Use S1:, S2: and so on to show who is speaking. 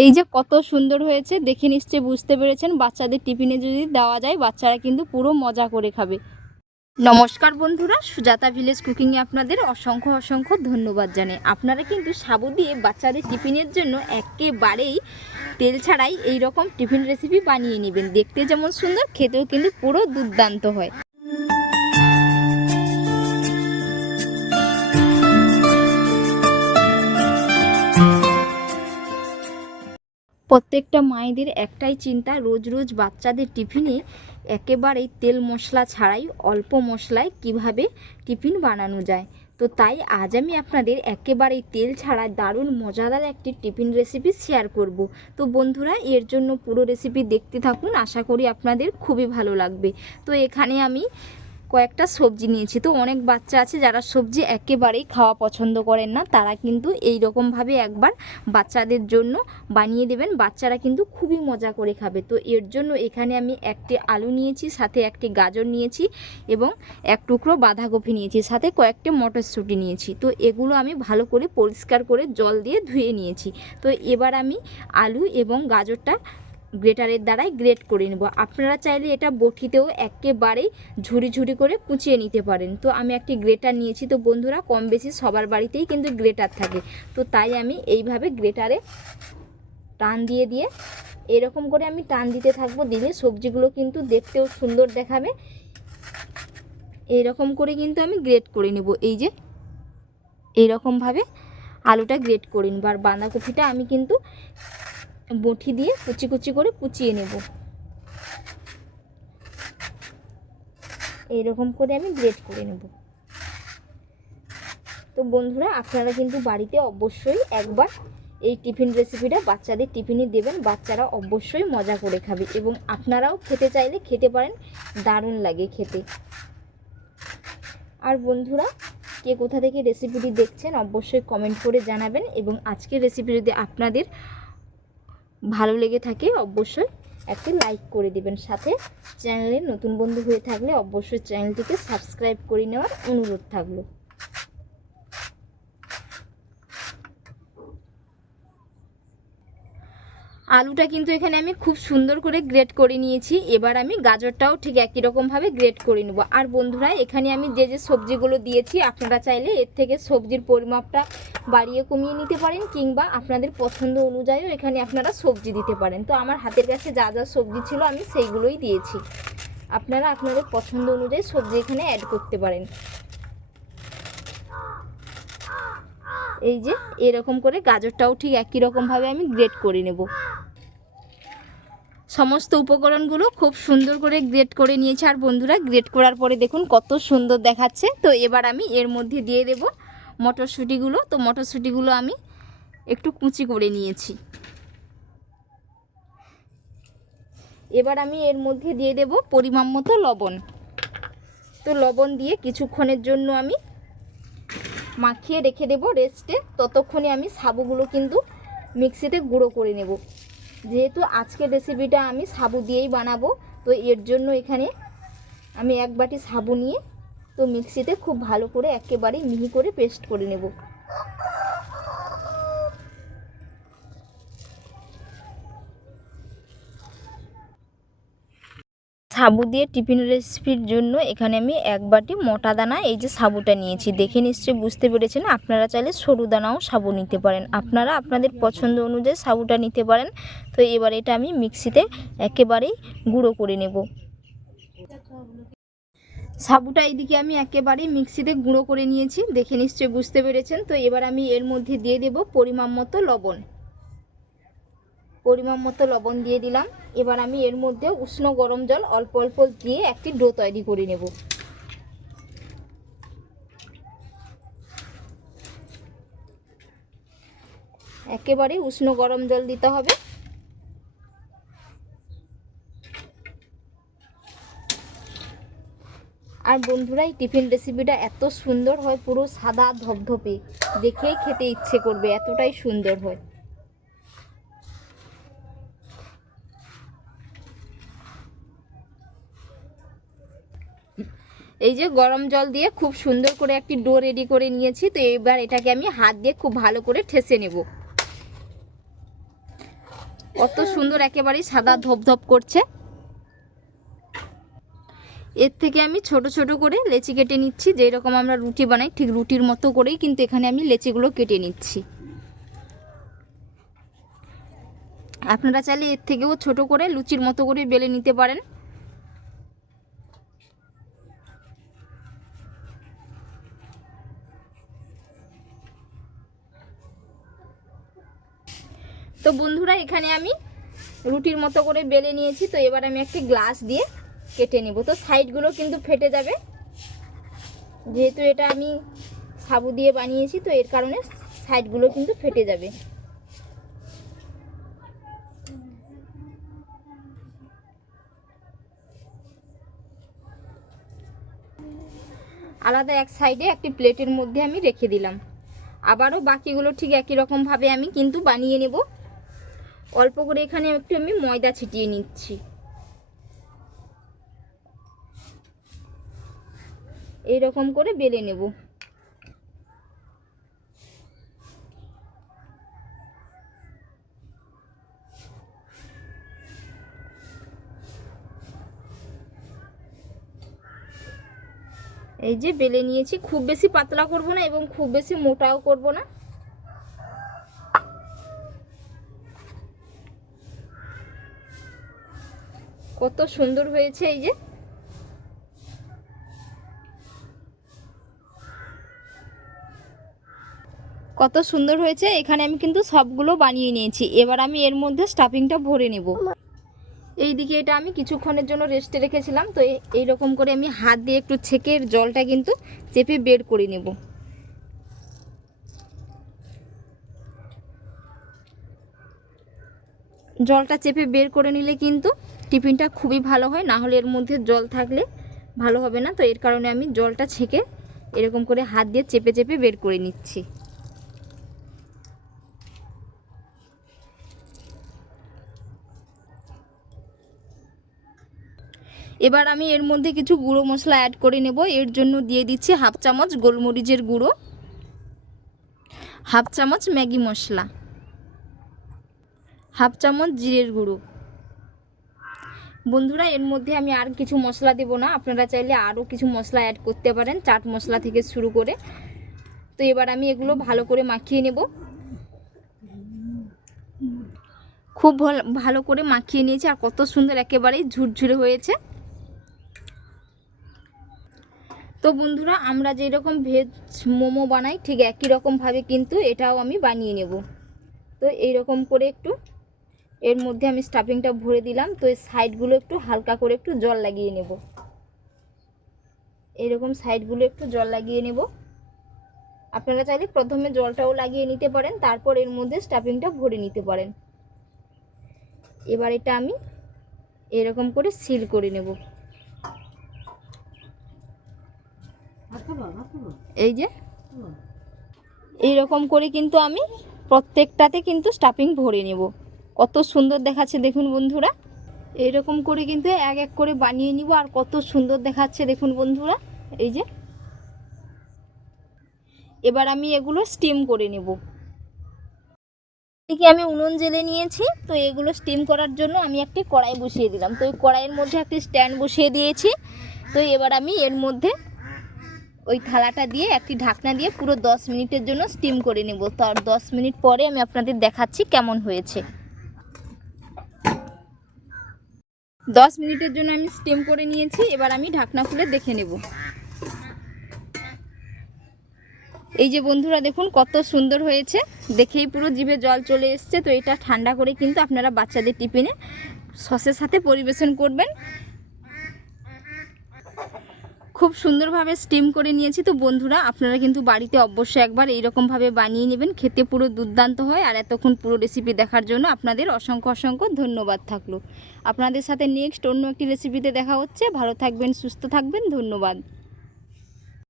S1: এই যে কত সুন্দর হয়েছে, দেখে নিশ্চয়ই বুঝতে পেরেছেন। বাচ্চাদের টিফিনে যদি দেওয়া যায়, বাচ্চারা কিন্তু পুরো মজা করে খাবে। নমস্কার বন্ধুরা, সুজাতা ভিলেজ কুকিংয়ে আপনাদের অসংখ্য অসংখ্য ধন্যবাদ জানাই। আপনারা কিন্তু সাবু দিয়ে বাচ্চাদের টিফিনের জন্য একেবারেই তেল ছাড়াই এই রকম টিফিন রেসিপি বানিয়ে নেবেন। দেখতে যেমন সুন্দর, খেতেও কিন্তু পুরো দুর্দান্ত হয়। প্রত্যেকটা মায়েদের একটাই চিন্তা, রোজ রোজ বাচ্চাদের টিফিনে একেবারেই তেল মশলা ছাড়াই, অল্প মশলায় কীভাবে টিফিন বানানো যায়। তো তাই আজ আমি আপনাদের একেবারেই তেল ছাড়া দারুণ মজাদার একটি টিফিন রেসিপি শেয়ার করব। তো বন্ধুরা, এর জন্য পুরো রেসিপি দেখতে থাকুন, আশা করি আপনাদের খুবই ভালো লাগবে। তো এখানে আমি কয়েকটা সবজি নিয়েছি। তো অনেক বাচ্চা আছে যারা সবজি একেবারেই খাওয়া পছন্দ করেন না। তারা কিন্তু এই রকমভাবে একবার বাচ্চাদের জন্য বানিয়ে দেবেন। বাচ্চারা কিন্তু খুবই মজা করে খাবে। তো এর জন্য এখানে আমি একটি আলু নিয়েছি, সাথে একটি গাজর নিয়েছি এবং এক টুকরো বাঁধাকপি নিয়েছি, সাথে কয়েকটি মটরশুঁটি নিয়েছি। তো এগুলো আমি ভালো করে পরিষ্কার করে জল দিয়ে ধুয়ে নিয়েছি। তো এবার আমি আলু এবং গাজরটা গ্রেটারের দ্বারাই গ্রেট করে নেব। আপনারা চাইলে এটা বটিতেও একেবারেই ঝুড়ি ঝুড়ি করে কুচিয়ে নিতে পারেন। তো আমি একটি গ্রেটার নিয়েছি। তো বন্ধুরা, কম বেশি সবার বাড়িতেই কিন্তু গ্রেটার থাকে। তো তাই আমি এইভাবে গ্রেটারে টান দিয়ে দিয়ে এরকম করে আমি টান দিতে থাকব। দিলে সবজিগুলো কিন্তু দেখতেও সুন্দর দেখাবে। এইরকম করে কিন্তু আমি গ্রেট করে নেব। এই যে এইরকমভাবে আলুটা গ্রেট করে নেব। আর বাঁধাকপিটা আমি কিন্তু বটি দিয়ে কুচি কুচি করে কুচিয়ে নেব। এইরকম করে আমি গ্রেট করে নেব। তো বন্ধুরা, আপনারা কিন্তু বাড়িতে অবশ্যই একবার এই টিফিন রেসিপিটা বাচ্চাদের টিফিনে দেবেন। বাচ্চারা অবশ্যই মজা করে খাবে এবং আপনারাও খেতে চাইলে খেতে পারেন, দারুণ লাগে খেতে। আর বন্ধুরা, কে কোথা থেকে রেসিপিটি দেখছেন অবশ্যই কমেন্ট করে জানাবেন এবং আজকের রেসিপি যদি আপনাদের ভালো লেগে থাকে অবশ্যই একটি লাইক করে দিবেন। সাথে চ্যানেলে নতুন বন্ধু হয়ে থাকলে অবশ্যই চ্যানেলটিকে সাবস্ক্রাইব করে নেওয়ার অনুরোধ থাকল। আলুটা কিন্তু এখানে আমি খুব সুন্দর করে গ্রেট করে নিয়েছি। এবার আমি গাজরটাও ঠিক একই রকমভাবে গ্রেট করে নেব। আর বন্ধুরা, এখানে আমি যে যে সবজিগুলো দিয়েছি, আপনারা চাইলে এর থেকে সবজির পরিমাপটা বাড়িয়ে কমিয়ে নিতে পারেন কিংবা আপনাদের পছন্দ অনুযায়ীও এখানে আপনারা সবজি দিতে পারেন। তো আমার হাতের কাছে যা যা সবজি ছিল, আমি সেইগুলোই দিয়েছি। আপনারা আপনাদের পছন্দ অনুযায়ী সবজি এখানে অ্যাড করতে পারেন। এই যে, এরকম করে গাজরটাও ঠিক একই রকমভাবে আমি গ্রেট করে নেব। সমস্ত উপকরণগুলো খুব সুন্দর করে গ্রেট করে নিয়েছে, আর বন্ধুরা গ্রেট করার পরে দেখুন কত সুন্দর দেখাচ্ছে। তো এবার আমি এর মধ্যে দিয়ে দেব মটরশুঁটিগুলো। তো মটরশুঁটিগুলো আমি একটু কুচি করে নিয়েছি। এবার আমি এর মধ্যে দিয়ে দেব পরিমাণ মতো লবণ। তো লবণ দিয়ে কিছুক্ষণের জন্য আমি মাখিয়ে রেখে দেব রেস্টে ততক্ষণে আমি সাবুগুলো কিন্তু মিক্সিতে গুঁড়ো করে নেব। যেহেতু আজকের রেসিপিটা আমি সাবু দিয়েই বানাবো, তো এর জন্য এখানে আমি এক বাটি সাবু নিয়ে, তো মিক্সিতে খুব ভালো করে একেবারেই মিহি করে পেস্ট করে নেব। সাবু দিয়ে টিফিন রেসিপির জন্য এখানে আমি এক বাটি মোটা দানা, এই যে সাবুটা নিয়েছি। দেখে নিশ্চয়ই বুঝতে পেরেছেন, আপনারা চাইলে সরু দানাও সাবু নিতে পারেন। আপনারা আপনাদের পছন্দ অনুযায়ী সাবুটা নিতে পারেন। তো এবার এটা আমি মিক্সিতে একেবারেই গুঁড়ো করে নেব। সাবুটা এইদিকে আমি একেবারেই মিক্সিতে গুঁড়ো করে নিয়েছি। দেখে নিশ্চয়ই বুঝতে পেরেছেন। তো এবার আমি এর মধ্যে দিয়ে দেব পরিমাণ মতো লবণ। পরিমাণ মতো লবণ দিয়ে দিলাম। এবার আমি এর মধ্যে উষ্ণ গরম জল অল্প অল্প দিয়ে একটি ডো তৈরি করে নেব। একেবারে উষ্ণ গরম জল দিতে হবে। আর বন্ধুরা, এই টিফিন রেসিপিটা এত সুন্দর হয়, পুরো সাদা ধপধপে। দেখেই খেতে ইচ্ছে করবে, এতটাই সুন্দর হয়। এই যে গরম জল দিয়ে খুব সুন্দর করে একটি ডো রেডি করে নিয়েছি, তো এবার এটাকে আমি হাত দিয়ে খুব ভালো করে ঠেসে নেব। কত সুন্দর একেবারেই সাদা ধপধপ করছে। এর থেকে আমি ছোট ছোট করে লেচি কেটে নিচ্ছি যেই রকম আমরা রুটি বানাই, ঠিক রুটির মতো করেই কিন্তু এখানে আমি লেচিগুলো কেটে নিচ্ছি। আপনারা চাইলে এর থেকেও ছোট করে লুচির মতো করে বেলে নিতে পারেন। তো বন্ধুরা, এখানে আমি রুটির মতো করে বেলে নিয়েছি। তো এবার আমি একটি গ্লাস দিয়ে কেটে নেব। তো সাইডগুলো কিন্তু ফেটে যাবে। যেহেতু এটা আমি সাবু দিয়ে বানিয়েছি, তো এর কারণে সাইডগুলো কিন্তু ফেটে যাবে। আলাদা এক সাইডে একটি প্লেটের মধ্যে আমি রেখে দিলাম। আবারও বাকিগুলো ঠিক একই রকমভাবে আমি কিন্তু বানিয়ে নেব। অল্প করে এখানে একটু আমি ময়দা ছিটিয়ে নিচ্ছি। এই রকম করে বেলে নেব। এই যে বেলে নিয়েছি, খুব বেশি পাতলা করব না এবং খুব বেশি মোটাও করব না। কত সুন্দর হয়েছে এই যে। কত সুন্দর হয়েছে, এখানে আমি কিন্তু সবগুলো বানিয়ে নিয়েছি। এবার আমি এর মধ্যে স্টাফিংটা ভরে নেব। এই দিকে এটা আমি কিছুক্ষণের জন্য রেস্টে রেখেছিলাম, তো এই- রকম করে আমি হাত দিয়ে একটু ছেঁকে জলটা কিন্তু চেপে বের করে নেব। জলটা চেপে বের করে নিলে কিন্তু টিফিনটা খুবই ভালো হয়, না হলে এর মধ্যে জল থাকলে ভালো হবে না। তো এর কারণে আমি জলটা ছেঁকে এরকম করে হাত দিয়ে চেপে চেপে বের করে নিচ্ছি। এবার আমি এর মধ্যে কিছু গুঁড়ো মশলা অ্যাড করে নেব। এর জন্য দিয়ে দিচ্ছি হাফ চামচ গোলমরিচের গুঁড়ো, হাফ চামচ ম্যাগি মশলা, হাফ চামচ জিরের গুঁড়ো। বন্ধুরা, এর মধ্যে আমি আর কিছু মশলা দেব না। আপনারা চাইলে আরও কিছু মশলা অ্যাড করতে পারেন, চাট মশলা থেকে শুরু করে। তো এবার আমি এগুলো ভালো করে মাখিয়ে নেব। খুব ভালো- করে মাখিয়ে নিয়েছি, আর কত সুন্দর একেবারেই ঝুরঝুরে হয়েছে। তো বন্ধুরা, আমরা যেই রকম ভেজ মোমো বানাই, ঠিক একই রকমভাবে কিন্তু এটাও আমি বানিয়ে নেব। তো এই রকম করে একটু এর মধ্যে আমি স্টাফিংটা ভরে দিলাম, তো এই সাইডগুলো একটু হালকা করে একটু জল লাগিয়ে নেব। এরকম সাইডগুলো একটু জল লাগিয়ে নেব। আপনারা চাইলে প্রথমে জলটাও লাগিয়ে নিতে পারেন, তারপর এর মধ্যে স্টাফিংটা ভরে নিতে পারেন। এবার এটা আমি এরকম করে সিল করে নেব। এই যে এই রকম করে কিন্তু আমি প্রত্যেকটাতে কিন্তু স্টাফিং ভরে নেব। কত সুন্দর দেখাচ্ছে দেখুন বন্ধুরা। এরকম করে কিন্তু এক এক করে বানিয়ে নিব আর কত সুন্দর দেখাচ্ছে দেখুন বন্ধুরা। এই যে। এবার আমি এগুলো স্টিম করে নেব। এদিকে আমি উনুন জেলে নিয়েছি, তো এগুলো স্টিম করার জন্য আমি একটি কড়াই বসিয়ে দিলাম। তো ওই কড়াইয়ের মধ্যে একটি স্ট্যান্ড বসিয়ে দিয়েছি। তো এবার আমি এর মধ্যে ওই থালাটা দিয়ে একটি ঢাকনা দিয়ে পুরো দশ মিনিটের জন্য স্টিম করে নেব। তো আর দশ মিনিট পরে আমি আপনাদের দেখাচ্ছি কেমন হয়েছে। দশ মিনিটের জন্য আমি স্টিম করে নিয়েছি, এবার আমি ঢাকনা খুলে দেখে নেব। এই যে বন্ধুরা দেখুন কত সুন্দর হয়েছে, দেখেই পুরো জিভে জল চলে এসছে, তো এটা ঠান্ডা করে কিন্তু আপনারা বাচ্চাদের টিফিনে সসের সাথে পরিবেশন করবেন। খুব সুন্দরভাবে স্টিম করে নিয়েছি। তো বন্ধুরা, আপনারা কিন্তু বাড়িতে অবশ্যই একবার এইরকমভাবে বানিয়ে নেবেন। খেতে পুরো দুর্দান্ত হয় আর এতক্ষণ পুরো রেসিপি দেখার জন্য আপনাদের অসংখ্য অসংখ্য ধন্যবাদ থাকল। আপনাদের সাথে নেক্সট অন্য একটি রেসিপিতে দেখা হচ্ছে। ভালো থাকবেন, সুস্থ থাকবেন, ধন্যবাদ।